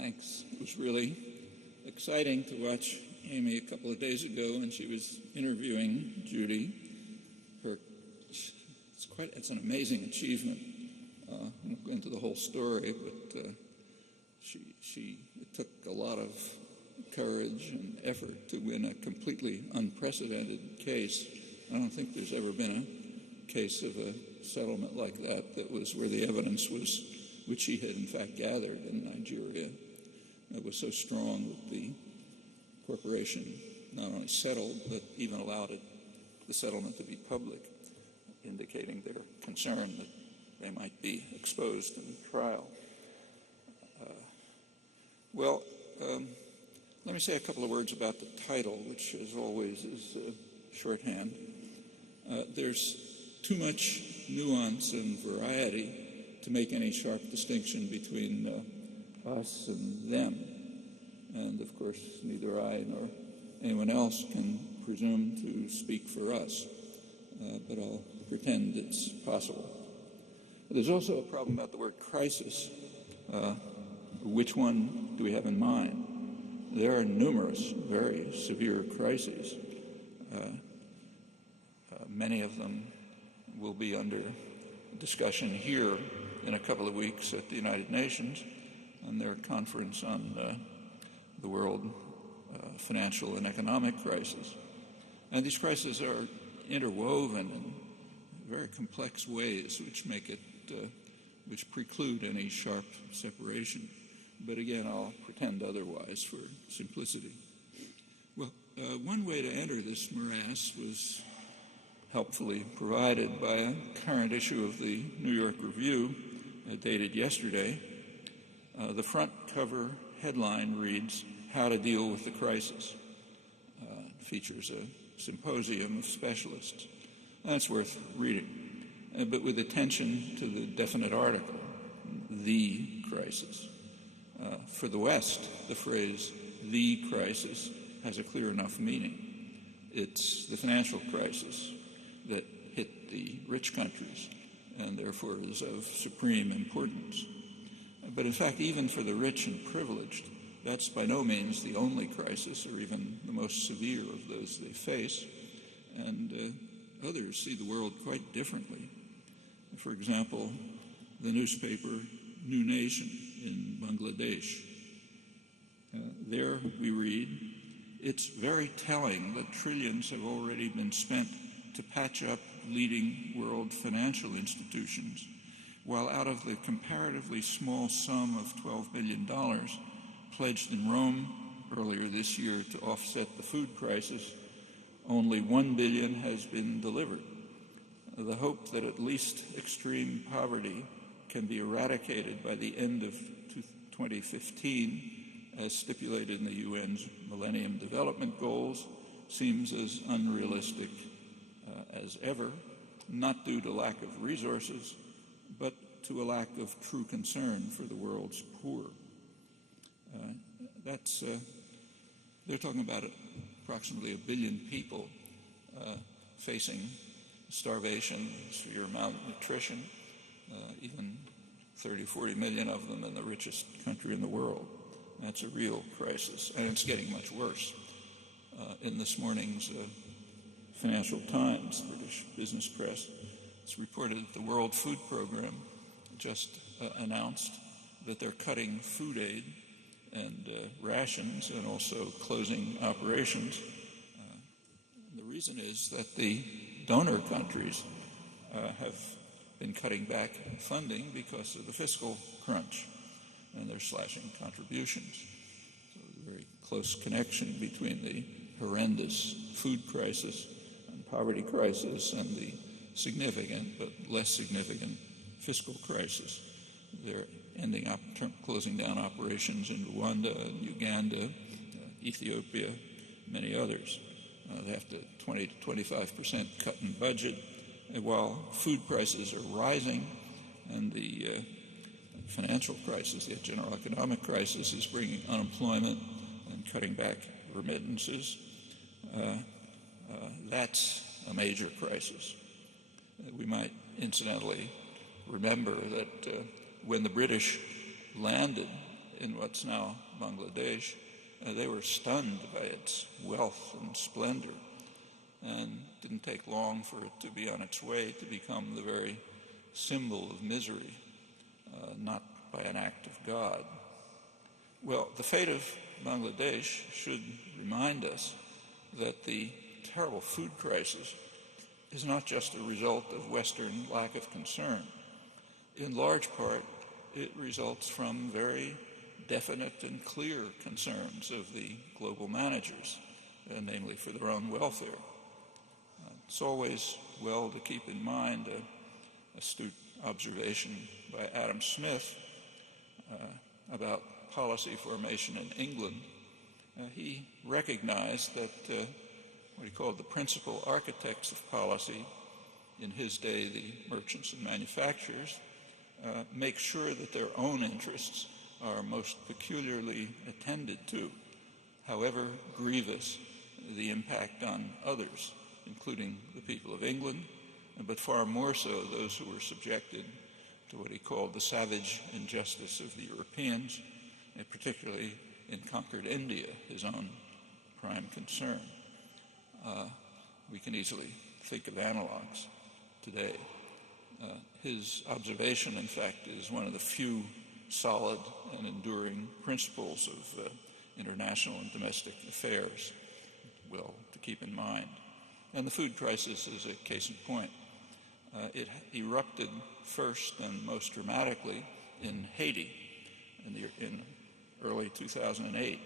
Thanks. It was really exciting to watch Amy a couple of days ago when she was interviewing Judy. It's an amazing achievement. I won't go into the whole story, but it took a lot of courage and effort to win a completely unprecedented case. I don't think there's ever been a case of a settlement like that was where the evidence was, which she had in fact gathered in Nigeria, it was so strong that the corporation not only settled, but even allowed the settlement to be public, indicating their concern that they might be exposed in trial. Let me say a couple of words about the title, which, as always, is shorthand. There's too much nuance and variety to make any sharp distinction between us and them. And, of course, neither I nor anyone else can presume to speak for us, but I'll pretend it's possible. But there's also a problem about the word crisis. Which one do we have in mind? There are numerous very severe crises. Many of them will be under discussion here in a couple of weeks at the United Nations on their conference on the world financial and economic crisis. And these crises are interwoven in very complex ways which preclude any sharp separation. But again, I'll pretend otherwise for simplicity. Well, one way to enter this morass was helpfully provided by a current issue of the New York Review, dated yesterday. The front cover headline reads, "How to Deal with the Crisis." It features a symposium of specialists. That's worth reading, but with attention to the definite article, the crisis. For the West, the phrase "the crisis" has a clear enough meaning. It's the financial crisis that hit the rich countries and therefore is of supreme importance. But in fact, even for the rich and privileged, that's by no means the only crisis or even the most severe of those they face, and others see the world quite differently. For example, the newspaper New Nation in Bangladesh. There we read, "It's very telling that trillions have already been spent to patch up leading world financial institutions, while out of the comparatively small sum of $12 billion pledged in Rome earlier this year to offset the food crisis, only $1 billion has been delivered. The hope that at least extreme poverty can be eradicated by the end of 2015, as stipulated in the UN's Millennium Development Goals, seems as unrealistic as ever, not due to lack of resources, but to a lack of true concern for the world's poor." They're talking about approximately 1 billion people facing starvation, severe malnutrition, even 30, 40 million of them in the richest country in the world. That's a real crisis, and it's getting much worse. In this morning's Financial Times, British business press, it's reported that the World Food Program just announced that they're cutting food aid and rations and also closing operations. The reason is that the donor countries have been cutting back funding because of the fiscal crunch, and they're slashing contributions. So there's a very close connection between the horrendous food crisis and poverty crisis and the significant but less significant fiscal crisis. They're ending up closing down operations in Rwanda, Uganda, Ethiopia, many others. They have to 20 to 25% cut in budget, while food prices are rising, and the financial crisis, the general economic crisis, is bringing unemployment and cutting back remittances. That's a major crisis. We might incidentally remember that when the British landed in what's now Bangladesh, they were stunned by its wealth and splendor, and didn't take long for it to be on its way to become the very symbol of misery, not by an act of God. Well, the fate of Bangladesh should remind us that the terrible food crisis is not just a result of Western lack of concern. In large part, it results from very definite and clear concerns of the global managers, namely for their own welfare. It's always well to keep in mind an astute observation by Adam Smith about policy formation in England. He recognized that what he called the principal architects of policy, in his day the merchants and manufacturers, make sure that their own interests are most peculiarly attended to, however grievous the impact on others, including the people of England, but far more so those who were subjected to what he called the savage injustice of the Europeans, and particularly in conquered India, his own prime concern. We can easily think of analogs today. His observation, in fact, is one of the few solid and enduring principles of international and domestic affairs, well, to keep in mind. And the food crisis is a case in point. It erupted first and most dramatically in Haiti in early 2008.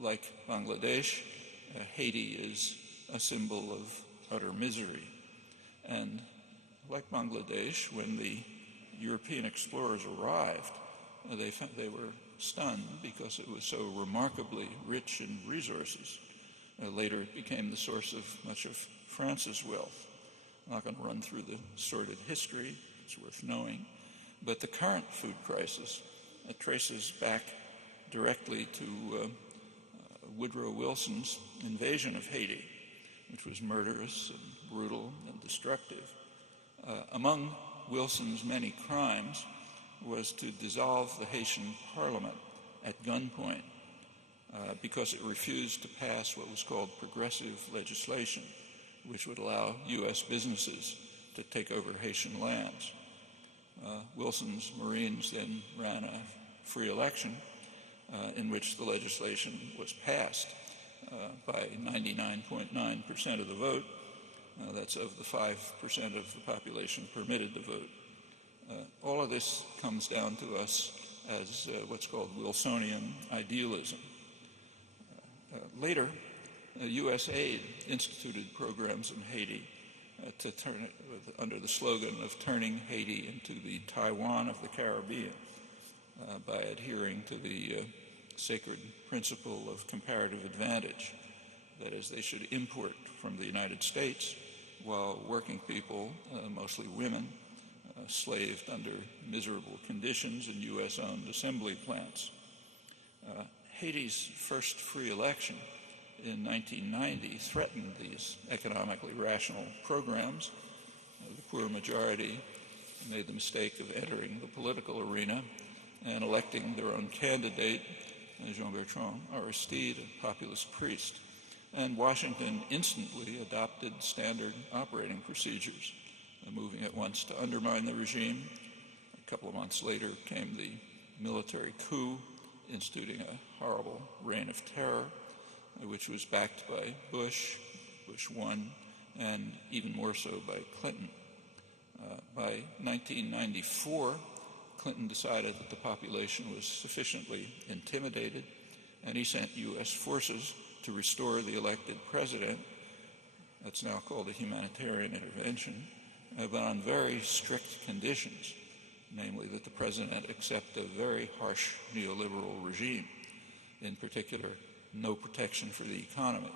Like Bangladesh, Haiti is a symbol of utter misery. And like Bangladesh, when the European explorers arrived, they were stunned because it was so remarkably rich in resources. Later it became the source of much of France's wealth. I'm not going to run through the sordid history, it's worth knowing. But the current food crisis traces back directly to Woodrow Wilson's invasion of Haiti, which was murderous and brutal and destructive. Among Wilson's many crimes was to dissolve the Haitian parliament at gunpoint because it refused to pass what was called progressive legislation, which would allow U.S. businesses to take over Haitian lands. Wilson's Marines then ran a free election in which the legislation was passed by 99.9% of the vote. That's of the 5% of the population permitted to vote. All of this comes down to us as what's called Wilsonian idealism. Later, U.S. aid instituted programs in Haiti to turn it under the slogan of turning Haiti into the Taiwan of the Caribbean by adhering to the sacred principle of comparative advantage. That is, they should import from the United States while working people, mostly women, slaved under miserable conditions in U.S.-owned assembly plants. Haiti's first free election in 1990 threatened these economically rational programs. The poor majority made the mistake of entering the political arena and electing their own candidate, Jean-Bertrand Aristide, a populist priest. And Washington instantly adopted standard operating procedures, moving at once to undermine the regime. A couple of months later came the military coup, instituting a horrible reign of terror, which was backed by Bush. Bush won, and even more so by Clinton. By 1994, Clinton decided that the population was sufficiently intimidated, and he sent U.S. forces to restore the elected president. That's now called a humanitarian intervention, but on very strict conditions, namely that the president accept a very harsh neoliberal regime, in particular, no protection for the economy.